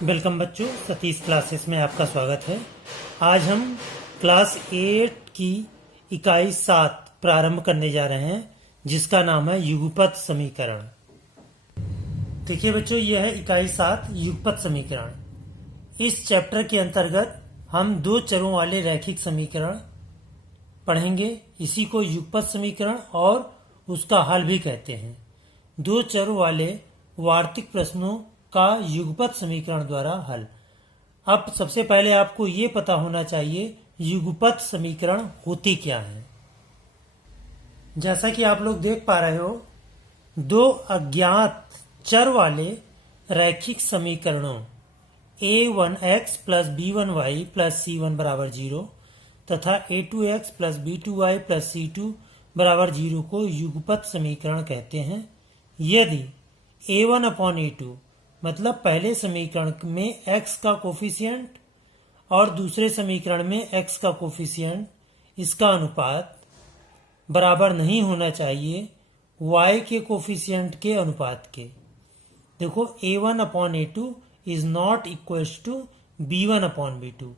Welcome बच्चों, Satish classes में आपका स्वागत है। आज हम क्लास 8 की इकाई 7 प्रारंभ करने जा रहे हैं, जिसका नाम है युगपत समीकरण। देखिए बच्चों, यह है इकाई 7 युगपत समीकरण। इस चैप्टर के अंतर्गत हम दो चरों वाले रैखिक समीकरण पढ़ेंगे। इसी को युगपत समीकरण और उसका हल भी कहते हैं। दो चरों वाले वार्तिक प्रश्नों का युगपत समीकरण द्वारा हल। अब सबसे पहले आपको ये पता होना चाहिए युगपत समीकरण होती क्या है। जैसा कि आप लोग देख पा रहे हो, दो अज्ञात चर वाले रैखिक समीकरणों a1x plus b1y plus c1 बराबर 0 तथा a2x plus b2y plus c2 बराबर 0 को युगपत समीकरण कहते हैं। यदि a1 अपॉन a2 मतलब पहले समीकरण में x का कोफिशिएंट और दूसरे समीकरण में x का कोफिशिएंट, इसका अनुपात बराबर नहीं होना चाहिए y के कोफिशिएंट के अनुपात के। देखो, a1 upon a2 is not equals to b1 upon b2।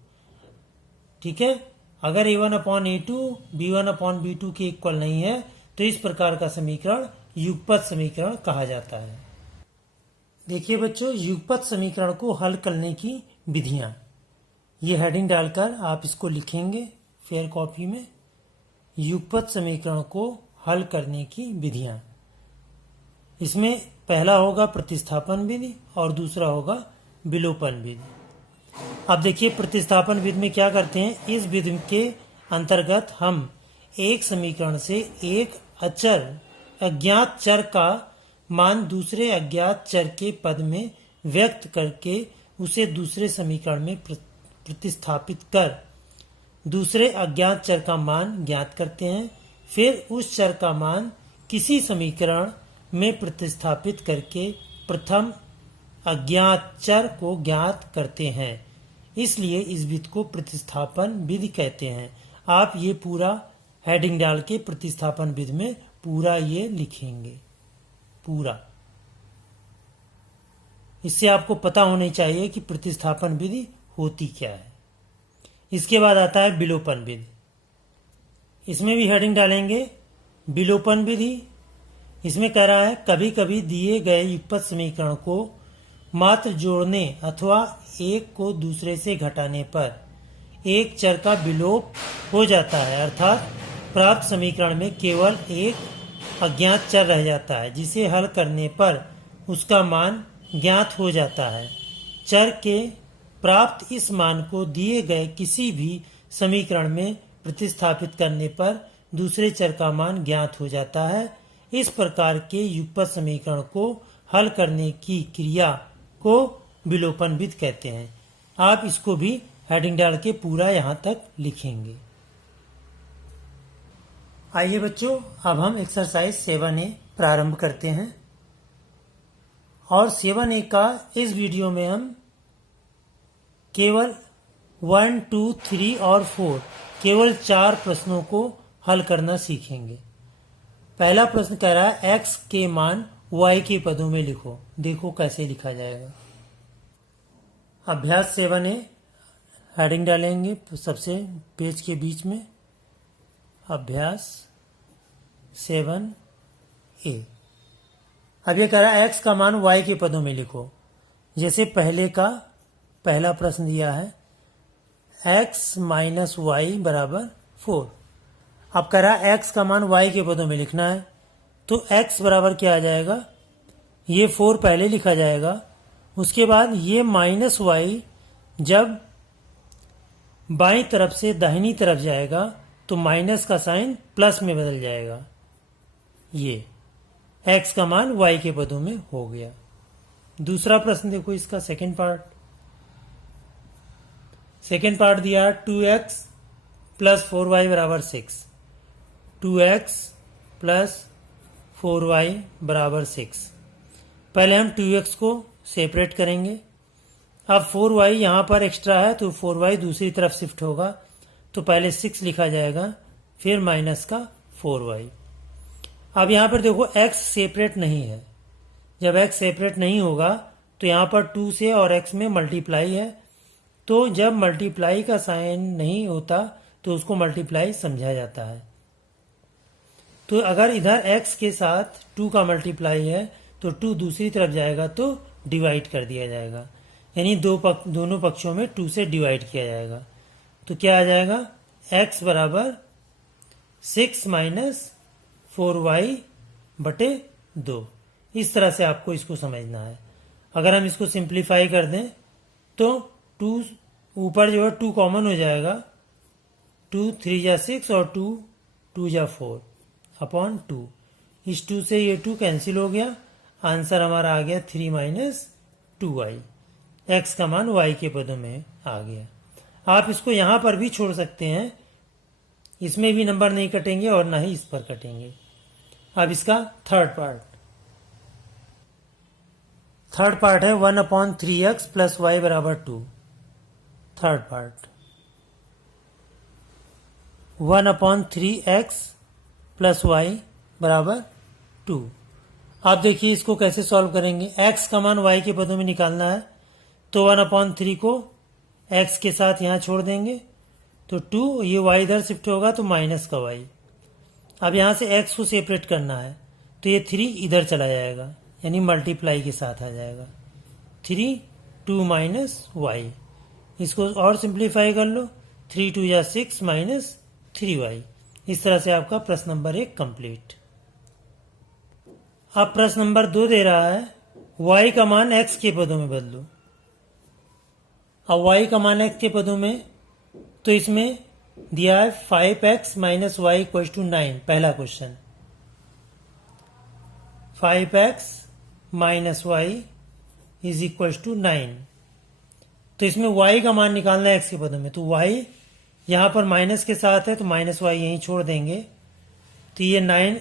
ठीक है, अगर a1 upon a2 b1 upon b2 के इक्वल नहीं है तो इस प्रकार का समीकरण युगपत समीकरण कहा जाता है। देखिए बच्चों, युगपत समीकरण को हल करने की विधियां, ये हेडिंग डालकर आप इसको लिखेंगे फेयर कॉपी में। युगपत समीकरण को हल करने की विधियां, इसमें पहला होगा प्रतिस्थापन विधि और दूसरा होगा विलोपन विधि। अब देखिए, प्रतिस्थापन विधि में क्या करते हैं, इस विधि के अंतर्गत हम एक समीकरण से एक अज्ञात चर का मान दूसरे अज्ञात चर के पद में व्यक्त करके उसे दूसरे समीकरण में प्रतिस्थापित कर दूसरे अज्ञात चर का मान ज्ञात करते हैं। फिर उस चर का मान किसी समीकरण में प्रतिस्थापित करके प्रथम अज्ञात चर को ज्ञात करते हैं। इसलिए इस विधि को प्रतिस्थापन विधि कहते हैं। आप ये पूरा हेडिंग डाल के प्रतिस्थापन विधि में पूरा ये लिखेंगे पूरा। इससे आपको पता होना चाहिए कि प्रतिस्थापन विधि होती क्या है। इसके बाद आता है विलोपन विधि। इसमें भी हेडिंग डालेंगे विलोपन विधि। इसमें कह रहा है कभी कभी दिए गए युगपत समीकरण को मात्र जोड़ने अथवा एक को दूसरे से घटाने पर एक चर का विलोप हो जाता है, अर्थात प्राप्त समीकरण में केवल एक अज्ञात चर रह जाता है, जिसे हल करने पर उसका मान ज्ञात हो जाता है। चर के प्राप्त इस मान को दिए गए किसी भी समीकरण में प्रतिस्थापित करने पर दूसरे चर का मान ज्ञात हो जाता है। इस प्रकार के युगपत समीकरण को हल करने की क्रिया को विलोपन विधि कहते हैं। आप इसको भी हेडिंग डाल के पूरा यहाँ तक लिखेंगे। आइए बच्चों, अब हम एक्सरसाइज 7A प्रारंभ करते हैं। और 7A का इस वीडियो में हम केवल 1, 2, 3 और 4 केवल 4 प्रश्नों को हल करना सीखेंगे। पहला प्रश्न कह रहा है x के मान y के पदों में लिखो। देखो कैसे लिखा जाएगा। अभ्यास 7A हेडिंग डालेंगे सबसे पेज के बीच में, अभ्यास 7A। अब ये कह रहा है x का मान y के पदों में लिखो। जैसे पहले का पहला प्रश्न दिया है x माइनस वाई बराबर 4। अब कह रहा है x का मान y के पदों में लिखना है, तो x बराबर क्या आ जाएगा, ये 4 पहले लिखा जाएगा। उसके बाद ये माइनस वाई जब बाईं तरफ से दाहिनी तरफ जाएगा तो माइनस का साइन प्लस में बदल जाएगा। ये x का मान y के पदों में हो गया। दूसरा प्रश्न देखो, इसका सेकंड पार्ट दिया 2x प्लस 4y बराबर 6। 2x प्लस 4y बराबर 6। पहले हम 2x को सेपरेट करेंगे। अब 4y यहाँ पर एक्स्ट्रा है तो 4y दूसरी तरफ शिफ्ट होगा, तो पहले 6 लिखा जाएगा, फिर माइनस का 4y। अब यहाँ पर देखो x सेपरेट नहीं है। जब x सेपरेट नहीं होगा तो यहाँ पर 2 से और x में मल्टीप्लाई है, तो जब मल्टीप्लाई का साइन नहीं होता तो उसको मल्टीप्लाई समझा जाता है। तो अगर इधर x के साथ 2 का मल्टीप्लाई है तो 2 दूसरी तरफ जाएगा तो डिवाइड कर दिया जाएगा, यानी दोनों पक्षों में 2 से डिवाइड किया जाएगा। तो क्या आ जाएगा, x बराबर 6 माइनस 4y बटे 2। इस तरह से आपको इसको समझना है। अगर हम इसको सिंप्लीफाई कर दें तो 2 ऊपर जो है 2 कॉमन हो जाएगा, 2 3 जा 6 और 2 2 जा 4 अपॉन 2। इस 2 से ये 2 कैंसिल हो गया, आंसर हमारा आ गया 3 माइनस 2y। x का मान y के पदों में आ गया। आप इसको यहां पर भी छोड़ सकते हैं, इसमें भी नंबर नहीं कटेंगे और ना ही इस पर कटेंगे। अब इसका थर्ड पार्ट है 1/3x प्लस y बराबर 2। Third part 1/3x plus y बराबर 2। आप देखिए इसको कैसे सॉल्व करेंगे। x का मान y के पदों में निकालना है, तो 1/3 को x के साथ यहाँ छोड़ देंगे तो 2, ये y इधर शिफ्ट होगा तो माइनस का y। अब यहाँ से x को सेपरेट करना है तो ये 3 इधर चला जाएगा, यानी मल्टीप्लाई के साथ आ जाएगा। 3 2 माइनस y, इसको और सिंप्लीफाई कर लो, 3 2 या 6 माइनस 3y। इस तरह से आपका प्रश्न नंबर 1 कंप्लीट। अब प्रश्न नंबर 2 दे रहा है y का मान x के पदों में बदलो। अब y का मान x के पदों में, तो इसमें दिया है 5x minus y equal to 9। पहला question 5x minus y is equal to 9। तो इसमें y का मान निकालना है x के पदों में, तो y यहां पर माइनस के साथ है तो माइनस y यहीं छोड़ देंगे, तो ये 9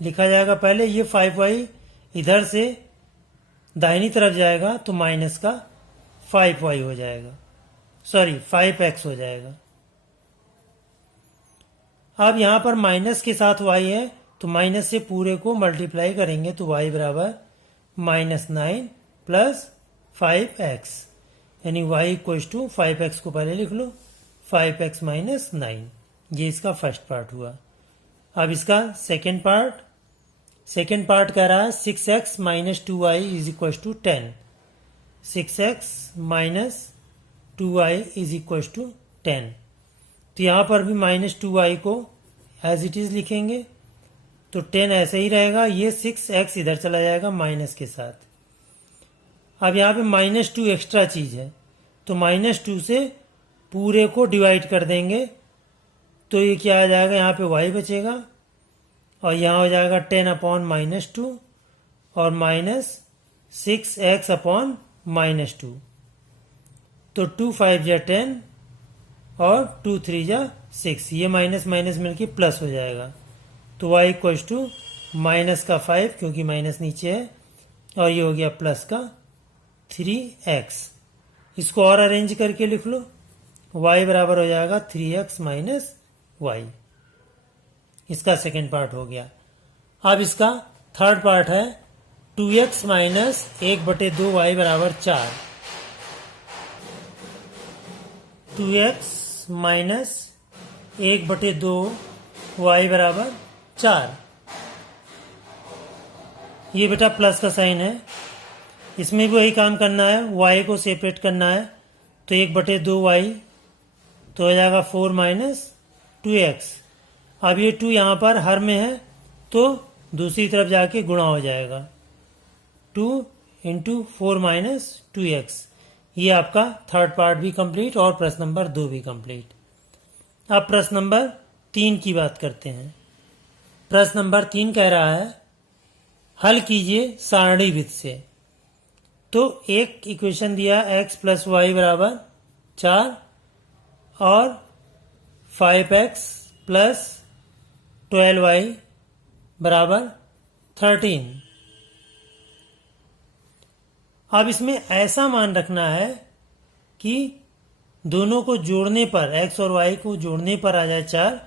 लिखा जाएगा पहले। ये 5y इधर से दाहिनी तरफ जाएगा तो माइनस का 5y हो जाएगा, सॉरी 5x हो जाएगा। अब यहां पर माइनस के साथ y है तो माइनस से पूरे को मल्टीप्लाई करेंगे तो y बराबर -9 प्लस 5x, यानी y इक्वल टू 5x को पहले लिख लो, 5x माइनस 9। ये इसका फर्स्ट पार्ट हुआ। अब इसका सेकेंड पार्ट कह रहा है 6x minus 2y is equal to 10। 6x minus 2y is equal to 10। तो यहाँ पर भी -2y को एज इट इज लिखेंगे, तो 10 ऐसे ही रहेगा, ये 6x इधर चला जाएगा माइनस के साथ। अब यहाँ पे -2 एक्स्ट्रा चीज है, तो -2 से पूरे को डिवाइड कर देंगे तो ये क्या आ जाएगा, यहाँ पे y बचेगा और यहाँ हो जाएगा 10 अपॉन -2 और माइनस 6x अपॉन -2। तो 2 5 जा 10 और 2 3 जा 6, ये माइनस माइनस मिलके प्लस हो जाएगा। तो y इक्वल टू माइनस का 5 क्योंकि माइनस नीचे है, और ये हो गया प्लस का 3x। इसको और अरेंज करके लिख लो, y बराबर हो जाएगा 3x माइनस y। इसका सेकेंड पार्ट हो गया। अब इसका थर्ड पार्ट है 2x माइनस 1/2y बराबर 4। 2x माइनस 1/2y बराबर 4। ये बेटा प्लस का साइन है, इसमें भी वही काम करना है, y को सेपरेट करना है, तो 1/2y तो हो जाएगा 4 माइनस 2x। अब ये 2 यहाँ पर हर में है तो दूसरी तरफ जाके गुणा हो जाएगा, 2 इंटू 4 माइनस 2x। ये आपका थर्ड पार्ट भी कंप्लीट और प्रश्न नंबर 2 भी कंप्लीट। अब प्रश्न नंबर 3 की बात करते हैं। प्रश्न नंबर 3 कह रहा है हल कीजिए सारणीविध से। तो एक इक्वेशन दिया x प्लस वाई बराबर 4 और 5x प्लस 12y बराबर 13। अब इसमें ऐसा मान रखना है कि दोनों को जोड़ने पर x और y को जोड़ने पर आ जाए 4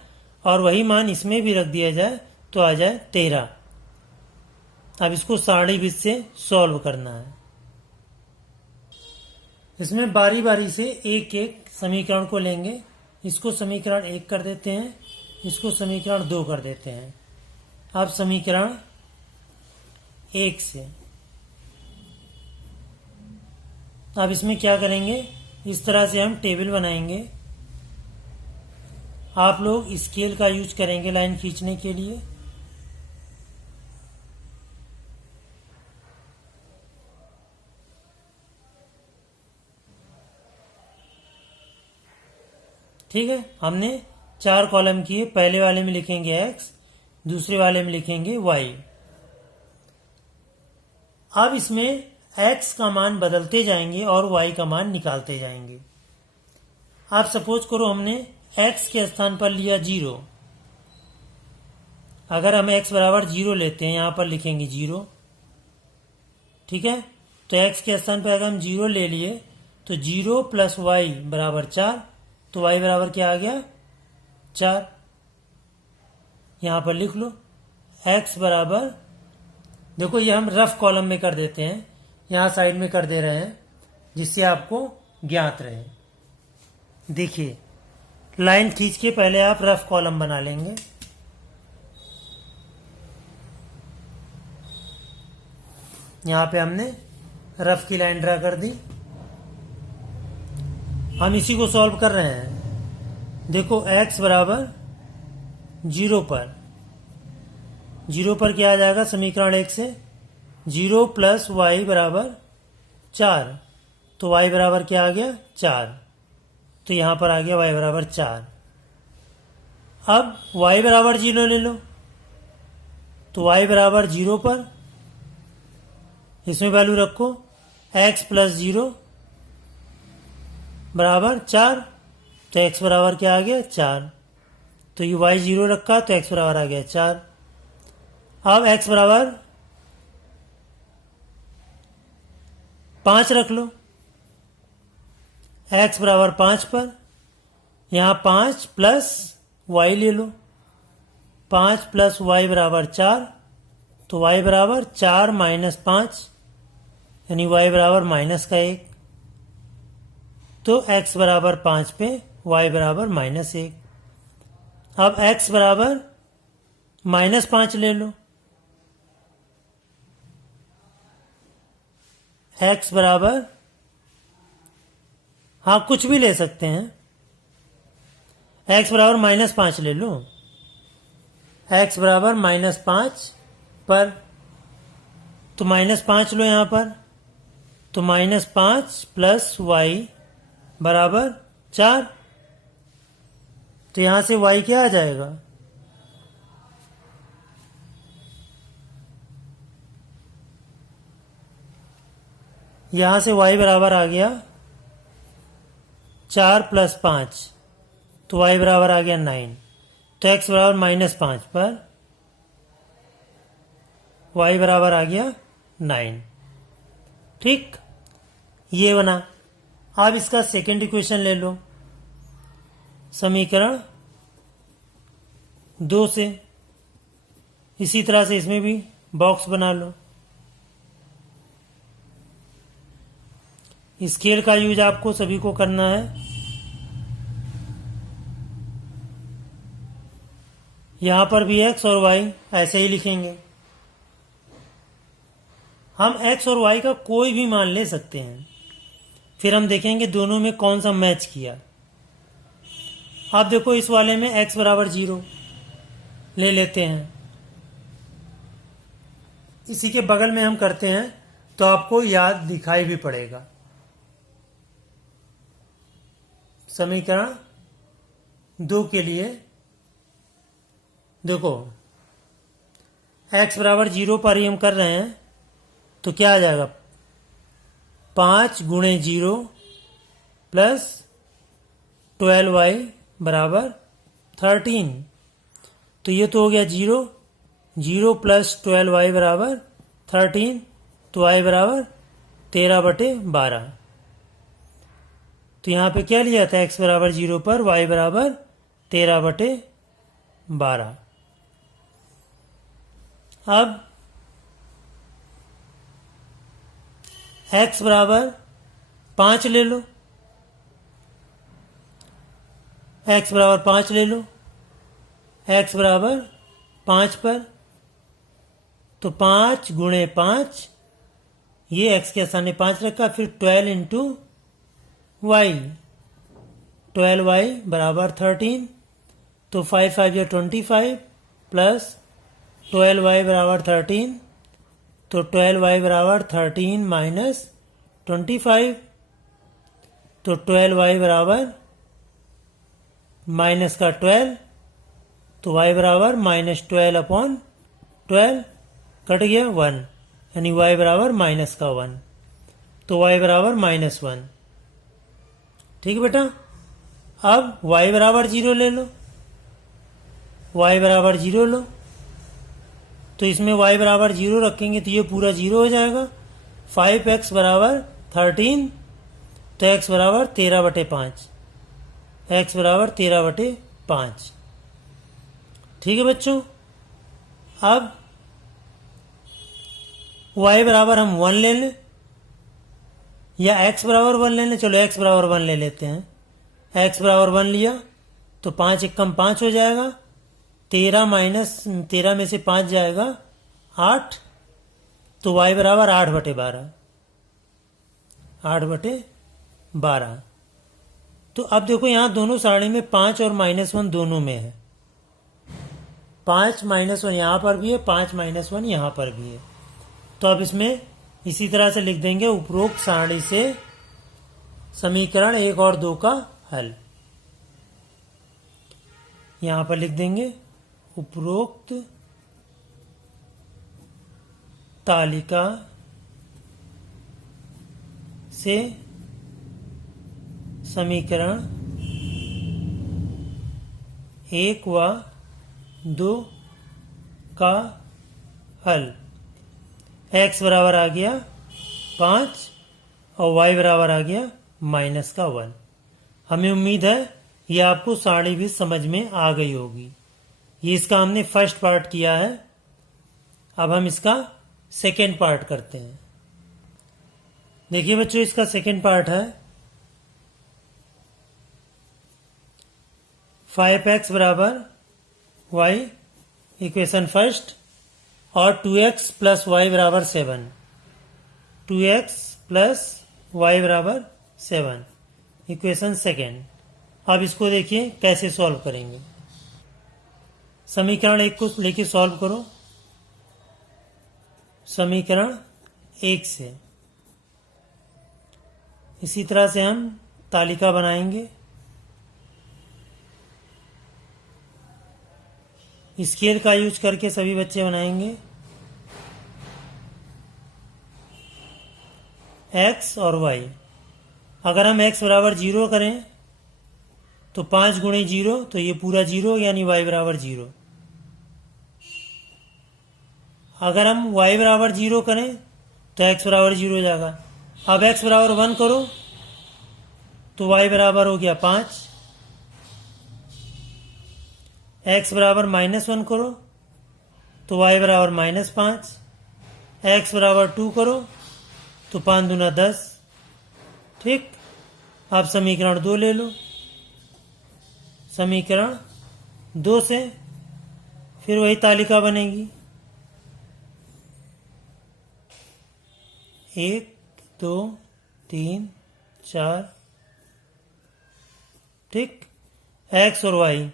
और वही मान इसमें भी रख दिया जाए तो आ जाए 13। अब इसको सारणीविध से सॉल्व करना है। इसमें बारी बारी से एक एक समीकरण को लेंगे। इसको समीकरण 1 कर देते हैं, इसको समीकरण 2 कर देते हैं। अब समीकरण 1 से अब इसमें क्या करेंगे, इस तरह से हम टेबल बनाएंगे। आप लोग स्केल का यूज करेंगे लाइन खींचने के लिए। ठीक है, हमने 4 कॉलम किए। पहले वाले में लिखेंगे x, दूसरे वाले में लिखेंगे y। अब इसमें x का मान बदलते जाएंगे और y का मान निकालते जाएंगे। आप सपोज करो हमने x के स्थान पर लिया 0। अगर हम x बराबर 0 लेते हैं, यहां पर लिखेंगे 0। ठीक है, तो x के स्थान पर अगर हम 0 ले लिए तो 0 प्लस y बराबर 4, तो y बराबर क्या आ गया 4। यहां पर लिख लो x बराबर, देखो ये हम रफ कॉलम में कर देते हैं, यहां साइड में कर दे रहे हैं जिससे आपको ज्ञात रहे। देखिए लाइन खींच के पहले आप रफ कॉलम बना लेंगे। यहां पे हमने रफ की लाइन ड्रा कर दी। हम इसी को सॉल्व कर रहे हैं। देखो x बराबर 0 पर, 0 पर क्या आ जाएगा समीकरण 1 से, 0 प्लस y बराबर 4, तो y बराबर क्या आ गया 4, तो यहां पर आ गया y बराबर 4। अब y बराबर 0 ले लो, तो y बराबर 0 पर इसमें वैल्यू रखो, x प्लस 0 बराबर 4, तो x बराबर क्या आ गया 4, तो ये y 0 रखा तो x बराबर आ गया 4। अब x बराबर 5 रख लो, x बराबर 5 पर यहां 5 प्लस y ले लो, 5 प्लस y बराबर 4, तो y बराबर 4 माइनस 5 यानी y बराबर माइनस का 1, तो x बराबर 5 पे y बराबर माइनस 1। अब x बराबर माइनस 5 ले लो, x बराबर, हाँ कुछ भी ले सकते हैं, x बराबर माइनस 5 ले लो, x बराबर माइनस 5 पर, तो माइनस 5 लो यहां पर, तो माइनस 5 प्लस y बराबर 4, तो यहां से y क्या आ जाएगा, यहां से y बराबर आ गया 4 प्लस 5, तो y बराबर आ गया 9, तो x बराबर माइनस 5 पर y बराबर आ गया 9। ठीक, ये बना। अब इसका सेकेंड इक्वेशन ले लो समीकरण 2 से। इसी तरह से इसमें भी बॉक्स बना लो। स्केल का यूज आपको सभी को करना है। यहां पर भी x और y ऐसे ही लिखेंगे। हम x और y का कोई भी मान ले सकते हैं, फिर हम देखेंगे दोनों में कौन सा मैच किया। आप देखो इस वाले में x बराबर 0 ले लेते हैं, इसी के बगल में हम करते हैं तो आपको याद दिखाई भी पड़ेगा। समीकरण 2 के लिए देखो x बराबर 0 पर ही हम कर रहे हैं, तो क्या आ जाएगा 5 गुणे 0 प्लस 12y बराबर 13, तो ये तो हो गया 0, 0 प्लस 12y बराबर 13, तो y बराबर 13/12। तो यहां पे क्या लिया था, x बराबर 0 पर y बराबर 13/12। अब x बराबर 5 ले लो, x बराबर 5 ले लो, x बराबर 5 पर, तो 5 गुणे 5, ये x के स्थान 5 रखा, फिर 12 इंटू वाई, 12y बराबर 13, तो 5 5 या 25 प्लस 12y बराबर 13, तो 12y बराबर 13 माइनस 25, तो 12y बराबर माइनस का 12, तो y बराबर माइनस 12/12, कट गया 1, यानी y बराबर माइनस का 1, तो y बराबर -1। ठीक है बेटा। अब y बराबर 0 ले लो, y बराबर 0 लो, तो इसमें y बराबर 0 रखेंगे तो ये पूरा 0 हो जाएगा। 5x बराबर 13, तो x बराबर 13/5, x बराबर 13/5। ठीक है बच्चों। अब y बराबर हम 1 ले लें या x बराबर 1 ले लें। चलो x बराबर 1 ले लेते हैं। x बराबर 1 लिया तो 5 एकम 5 हो जाएगा, 13 माइनस 13 में से 5 जाएगा 8, तो y बराबर 8/12, 8/12। तो अब देखो यहाँ दोनों सारणी में 5 और -1 दोनों में है, 5 -1 यहाँ पर भी है, 5 -1 यहाँ पर भी है। तो अब इसमें इसी तरह से लिख देंगे उपरोक्त सारणी से समीकरण 1 और 2 का हल। यहाँ पर लिख देंगे उपरोक्त तालिका से समीकरण 1 व 2 का हल। x बराबर आ गया 5 और y बराबर आ गया -1। हमें उम्मीद है ये आपको सारणी भी समझ में आ गई होगी। ये इसका हमने फर्स्ट पार्ट किया है, अब हम इसका सेकेंड पार्ट करते हैं। देखिए बच्चों, इसका सेकेंड पार्ट है 5x बराबर y, इक्वेशन फर्स्ट, और 2x प्लस y बराबर 7, 2x प्लस y बराबर 7, इक्वेशन सेकेंड। अब इसको देखिए कैसे सॉल्व करेंगे। समीकरण 1 को लेके सॉल्व करो। समीकरण 1 से इसी तरह से हम तालिका बनाएंगे। स्केल का यूज करके सभी बच्चे बनाएंगे। x और y, अगर हम x बराबर 0 करें तो 5 गुणे 0, तो ये पूरा 0, यानी y बराबर 0। अगर हम y बराबर 0 करें तो x बराबर 0 हो जाएगा। अब x बराबर 1 करो तो y बराबर हो गया 5, x बराबर -1 करो तो y बराबर -5, x बराबर 2 करो तो 5 दूना 10। ठीक। अब समीकरण 2 ले लो। समीकरण 2 से फिर वही तालिका बनेगी, 1 2 3 4। ठीक। x और y,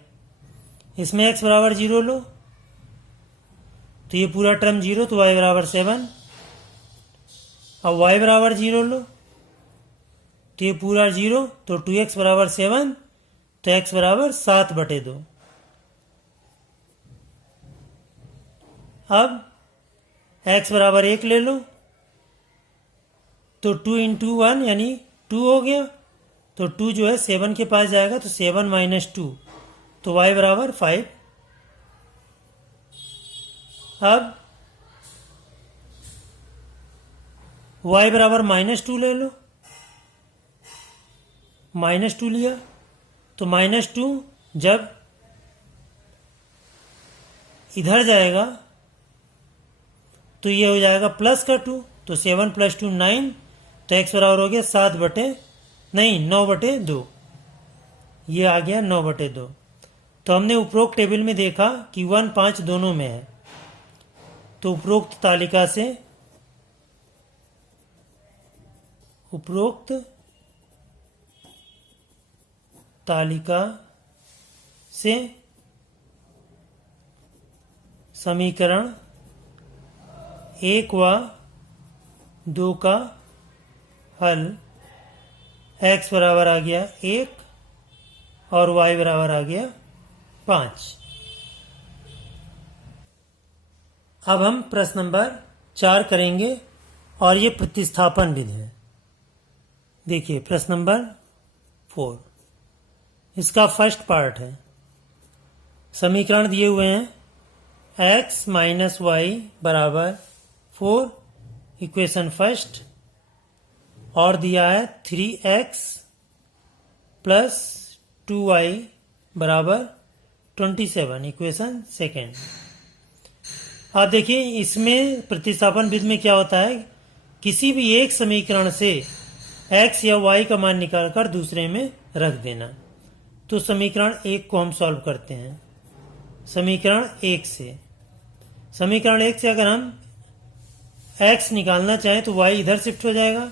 इसमें x बराबर 0 लो तो ये पूरा टर्म 0, तो y बराबर 7। अब y बराबर 0 लो तो ये पूरा 0, तो 2x बराबर 7, तो x बराबर 7/2। अब x बराबर 1 ले लो तो 2 इंटू 1 यानी 2 हो गया, तो 2 जो है 7 के पास जाएगा, तो 7 माइनस 2, तो y बराबर 5। अब y बराबर -2 ले लो। -2 लिया तो -2 जब इधर जाएगा तो ये हो जाएगा +2, तो 7 + 2 9, तो x बराबर हो गया 9/2। ये आ गया 9/2। तो हमने उपरोक्त टेबल में देखा कि 1, 5 दोनों में है। तो उपरोक्त तालिका से समीकरण 1 व 2 का हल x बराबर आ गया 1 और y बराबर आ गया 5। अब हम प्रश्न नंबर 4 करेंगे और ये प्रतिस्थापन विधि है। देखिए प्रश्न नंबर 4, इसका फर्स्ट पार्ट है। समीकरण दिए हुए हैं x माइनस वाई बराबर 4, इक्वेशन फर्स्ट, और दिया है 3x प्लस 2y बराबर 27, इक्वेशन सेकेंड। आप देखिए इसमें प्रतिस्थापन विधि में क्या होता है, किसी भी एक समीकरण से x या y का मान निकालकर दूसरे में रख देना। तो समीकरण 1 को हम सॉल्व करते हैं। समीकरण 1 से अगर हम x निकालना चाहें तो y इधर शिफ्ट हो जाएगा।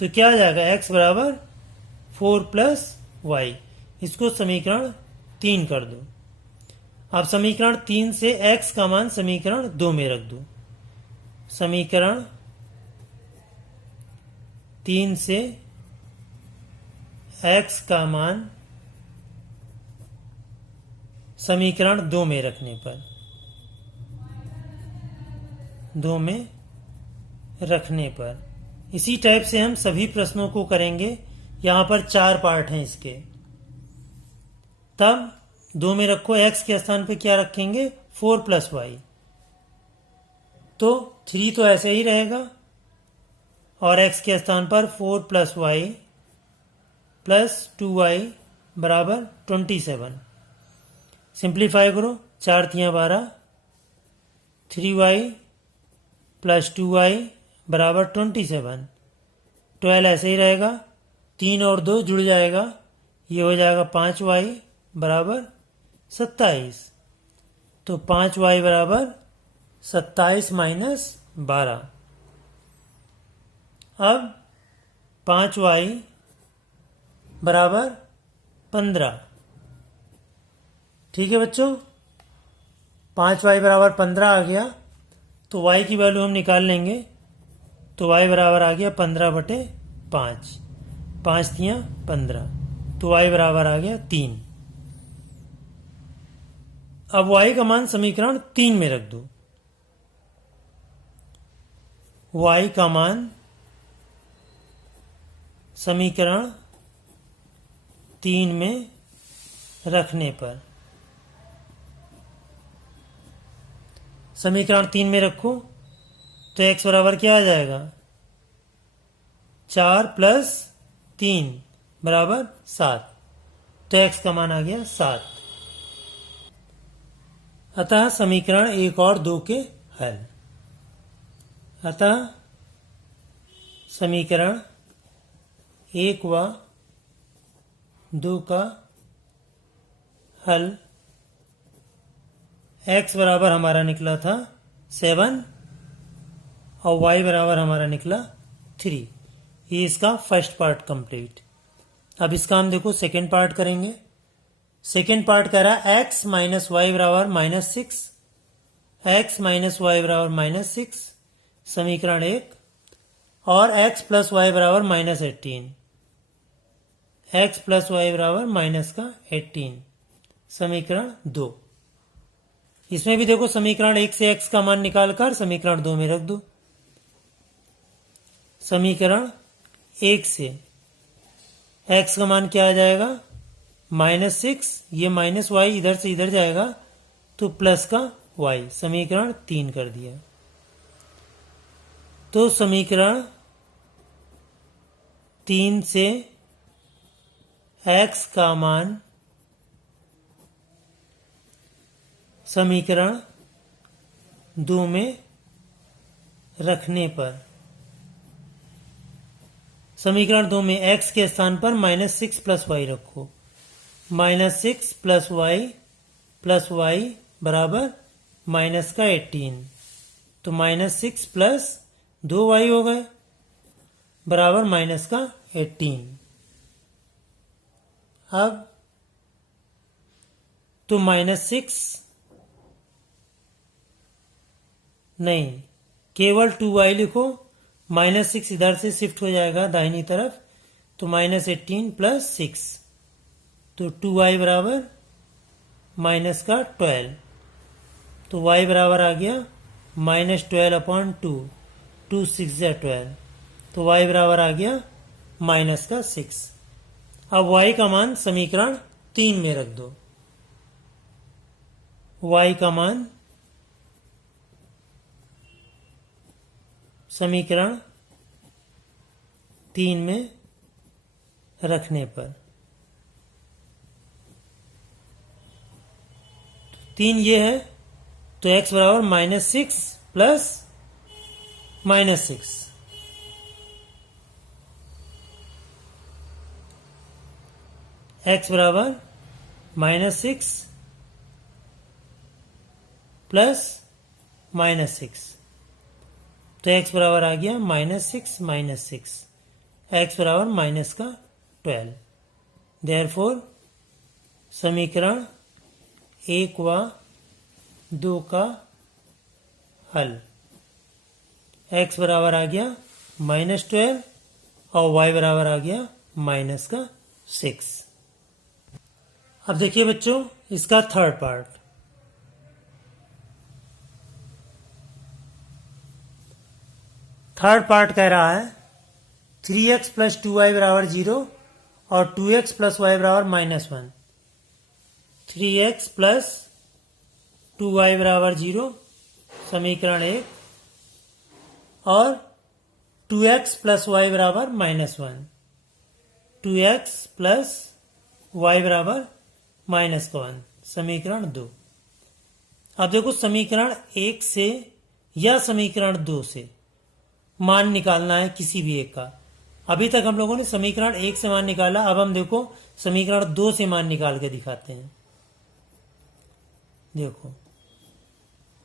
तो क्या आ जाएगा, x बराबर 4 प्लस y। इसको समीकरण 3 कर दो। अब समीकरण 3 से x का मान समीकरण 2 में रख दो। समीकरण 3 से x का मान समीकरण 2 में रखने पर, 2 में रखने पर इसी टाइप से हम सभी प्रश्नों को करेंगे। यहां पर 4 पार्ट हैं इसके। तब 2 में रखो, x के स्थान पे क्या रखेंगे, 4 प्लस वाई। तो 3 तो ऐसे ही रहेगा और x के स्थान पर 4 प्लस वाई प्लस 2y बराबर 27। सिंप्लीफाई करो, 4 तियां 12, 3y प्लस 2y बराबर 27। 12 ऐसे ही रहेगा, 3 और 2 जुड़ जाएगा, ये हो जाएगा 5y बराबर 27। तो 5y बराबर 27 माइनस 12। अब 5y बराबर 15। ठीक है बच्चों, 5y बराबर 15 आ गया। तो y की वैल्यू हम निकाल लेंगे। तो y बराबर आ गया 15/5, 5 तियां 15। तो y बराबर आ गया 3। अब y का मान समीकरण 3 में रख दो। y का मान समीकरण 3 में रखने पर, समीकरण 3 में रखो तो x बराबर क्या आ जाएगा, 4 प्लस 3 बराबर 7। तो x का मान आ गया 7। अतः समीकरण 1 और 2 के हल। अतः समीकरण 1 व 2 का हल, x बराबर हमारा निकला था 7 और y बराबर हमारा निकला 3। ये इसका फर्स्ट पार्ट कंप्लीट। अब इसका हम देखो सेकेंड पार्ट करेंगे। सेकेंड पार्ट कह रहा है x माइनस वाई बराबर -6, x माइनस वाई बराबर -6, समीकरण 1, और x प्लस वाई बराबर -18, x प्लस वाई बराबर -18, समीकरण 2। इसमें भी देखो समीकरण 1 से x का मान निकालकर समीकरण 2 में रख दो। समीकरण 1 से x का मान क्या आ जाएगा, -6, ये माइनस वाई इधर से इधर जाएगा तो प्लस का y, समीकरण 3 कर दिया। तो समीकरण 3 से x का मान समीकरण 2 में रखने पर समीकरण 2 में x के स्थान पर -6 प्लस वाई रखो। -6 प्लस वाई बराबर माइनस का 18। तो -6 प्लस 2y हो गए बराबर माइनस का 18। अब तो -6 नहीं, केवल 2y लिखो। -6 इधर से शिफ्ट हो जाएगा दाहिनी तरफ, तो -18 प्लस 6, तो 2y बराबर माइनस का 12। तो y बराबर आ गया -12/2, 2 6 12, तो y बराबर आ गया माइनस का 6। अब y का मान समीकरण 3 में रख दो। y का मान समीकरण 3 में रखने पर 3 ये है, तो x बराबर -6 प्लस -6, x बराबर -6 प्लस -6, तो x बराबर आ गया -6, x बराबर माइनस का 12। देयरफॉर समीकरण 1 व 2 का हल, x बराबर आ गया -12 और y बराबर आ गया माइनस का 6। अब देखिए बच्चों इसका थर्ड पार्ट। थर्ड पार्ट कह रहा है 3x प्लस 2y बराबर 0 और 2x प्लस y बराबर -1। 3x प्लस 2y बराबर 0 समीकरण 1, और 2x प्लस y बराबर -1। 2x प्लस y बराबर -1 समीकरण 2। अब देखो समीकरण 1 से या समीकरण 2 से मान निकालना है किसी भी एक का। अभी तक हम लोगों ने समीकरण 1 से मान निकाला, अब हम देखो समीकरण 2 से मान निकाल के दिखाते हैं। देखो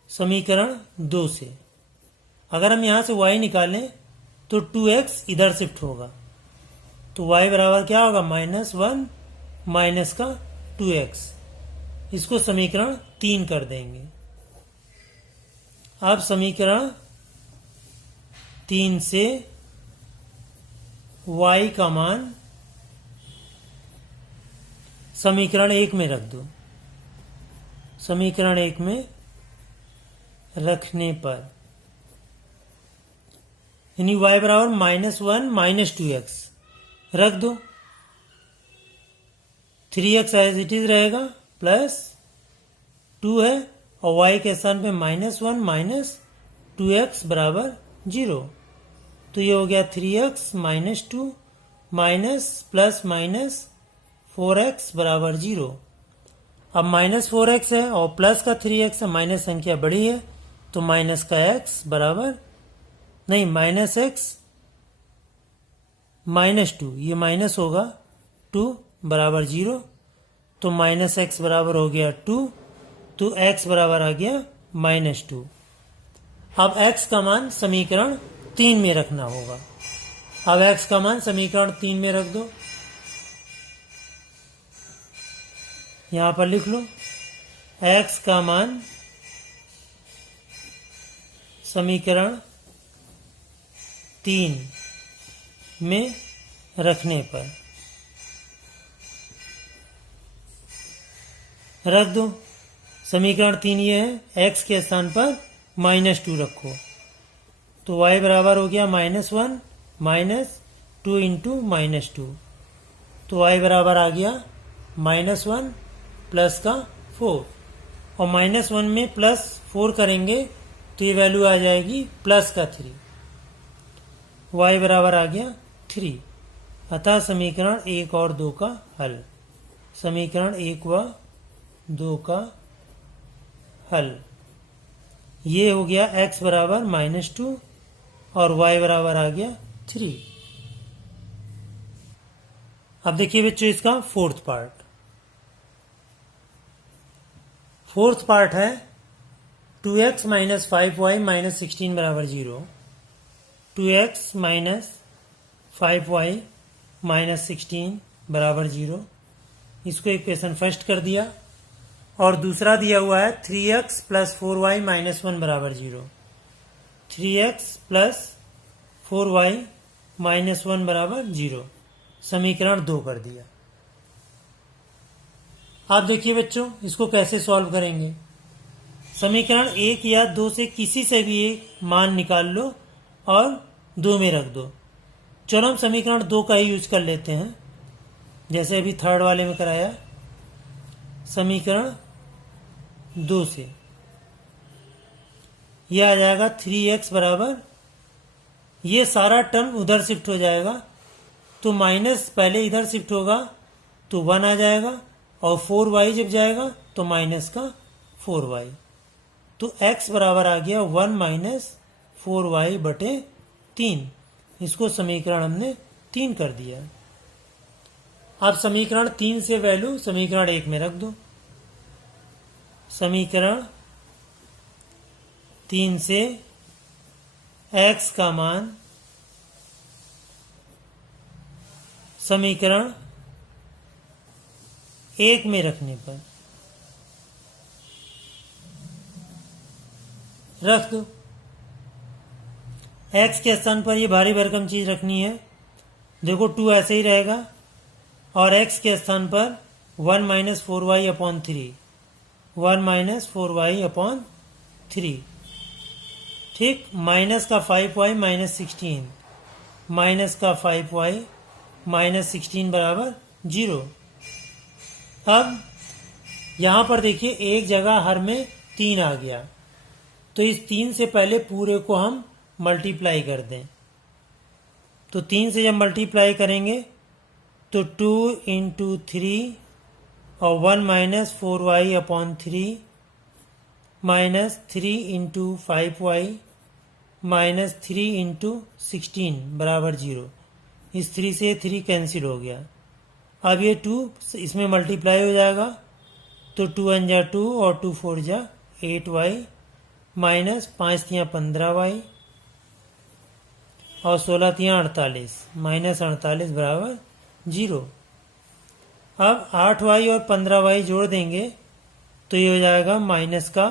समीकरण 2 से अगर हम यहां से y निकालें तो 2x इधर शिफ्ट होगा, तो y बराबर क्या होगा -1 माइनस का 2x। इसको समीकरण 3 कर देंगे। अब समीकरण 3 से y का मान समीकरण 1 में रख दो। समीकरण 1 में रखने पर यानी y बराबर -1 माइनस 2x रख दो। 3x एज इट इज रहेगा, प्लस 2 है और y के स्थान पे -1 माइनस 2x बराबर 0। तो ये हो गया 3x minus 2 minus plus minus 4x बराबर 0। अब -4x है और प्लस का 3x है, माइनस संख्या बड़ी है तो माइनस का x बराबर नहीं, माइनस x -2, ये माइनस होगा 2 बराबर 0, तो माइनस x बराबर हो गया 2, तो x बराबर आ गया -2। अब x का मान समीकरण 3 में रखना होगा। अब x का मान समीकरण 3 में रख दो, यहां पर लिख लो x का मान समीकरण 3 में रखने पर रख दो। समीकरण 3 ये है, x के स्थान पर -2 रखो, तो y बराबर हो गया -1 माइनस 2 इंटू -2, तो y बराबर आ गया -1 प्लस का 4, और -1 में प्लस 4 करेंगे तो ये वैल्यू आ जाएगी प्लस का 3, y बराबर आ गया 3। अतः समीकरण 1 और 2 का हल, समीकरण 1 व 2 का हल, ये हो गया x बराबर -2 और y बराबर आ गया 3। अब देखिए बच्चों इसका फोर्थ पार्ट है 2x माइनस 5y माइनस 16 बराबर 0। 2x माइनस 5y माइनस 16 बराबर 0। इसको इक्वेशन फर्स्ट कर दिया। और दूसरा दिया हुआ है 3x प्लस 4y माइनस 1 बराबर 0। 3x प्लस 4y माइनस 1 बराबर 0। समीकरण 2 कर दिया। आप देखिए बच्चों इसको कैसे सॉल्व करेंगे। समीकरण 1 या 2 से किसी से भी एक मान निकाल लो और 2 में रख दो। चलो हम समीकरण 2 का ही यूज कर लेते हैं, जैसे अभी थर्ड वाले में कराया। समीकरण 2 से यह आ जाएगा 3x बराबर, ये सारा टर्म उधर शिफ्ट हो जाएगा तो माइनस पहले इधर शिफ्ट होगा तो 1 आ जाएगा, और 4y जब जाएगा तो माइनस का 4y, तो x बराबर आ गया 1 माइनस 4y बटे 3। इसको समीकरण हमने 3 कर दिया। अब समीकरण 3 से वैल्यू समीकरण 1 में रख दो। समीकरण 3 से x का मान समीकरण 1 में रखने पर रख दो। x के स्थान पर ये भारी भरकम चीज रखनी है। देखो 2 ऐसे ही रहेगा, और x के स्थान पर 1 minus 4y upon 3, 1 minus 4y upon 3। ठीक, माइनस का 5y माइनस 16, माइनस का 5y माइनस 16 बराबर 0। अब यहां पर देखिए एक जगह हर में 3 आ गया, तो इस 3 से पहले पूरे को हम मल्टीप्लाई कर दें। तो 3 से जब मल्टीप्लाई करेंगे तो 2 इंटू 3 और 1 minus 4y upon 3 minus 3 into 5y minus 3 into 16 बराबर 0। इस 3 से 3 कैंसिल हो गया। अब ये 2 इसमें मल्टीप्लाई हो जाएगा, तो 2 1 जा 2 और 2 4 जा 8y माइनस 5 तियाँ 15y और 16 तियाँ 48 माइनस 48 बराबर 0। अब 8y और 15y जोड़ देंगे तो ये हो जाएगा माइनस का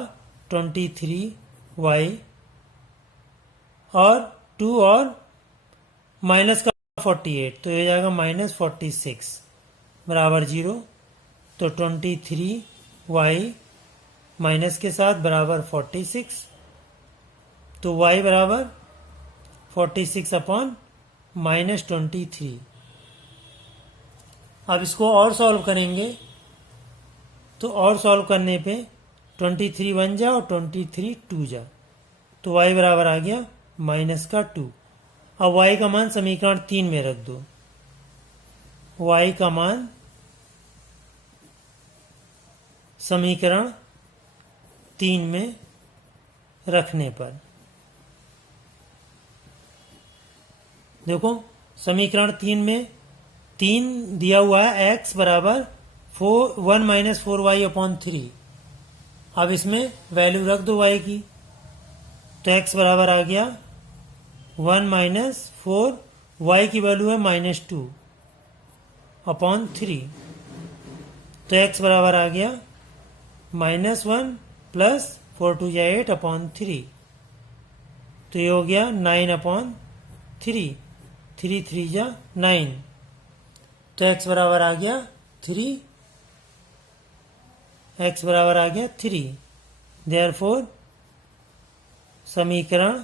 23y और 2 और माइनस का 48, तो ये हो जाएगा माइनस 46 बराबर 0। तो 23y माइनस के साथ बराबर 46, तो y बराबर 46 अपॉन माइनस 23। अब इसको और सॉल्व करेंगे, तो और सॉल्व करने पे 23 1 जा और 23 2 जा, तो y बराबर आ गया माइनस का 2। अब y का मान समीकरण 3 में रख दो। y का मान समीकरण 3 में रखने पर देखो समीकरण 3 में 3 दिया हुआ है, x बराबर 1 माइनस 4y अपॉन 3। अब इसमें वैल्यू रख दो y की, तो x बराबर आ गया 1 माइनस 4, y की वैल्यू है माइनस 2 अपॉन 3, तो x बराबर आ गया माइनस 1 प्लस 4 2 या 8 अपॉन 3, तो ये हो गया 9 अपॉन 3, 3 3 जा 9, तो x बराबर आ गया 3, x बराबर आ गया 3। देयरफॉर समीकरण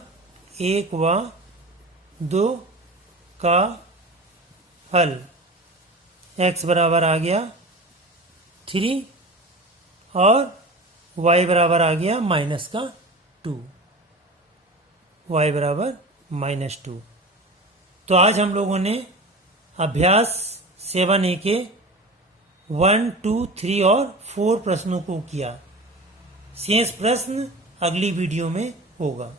1 व 2 का हल x बराबर आ गया 3 और y बराबर आ गया माइनस का 2, y बराबर माइनस 2। तो आज हम लोगों ने अभ्यास 7A के 1 2 3 और 4 प्रश्नों को किया। शेष प्रश्न अगली वीडियो में होगा।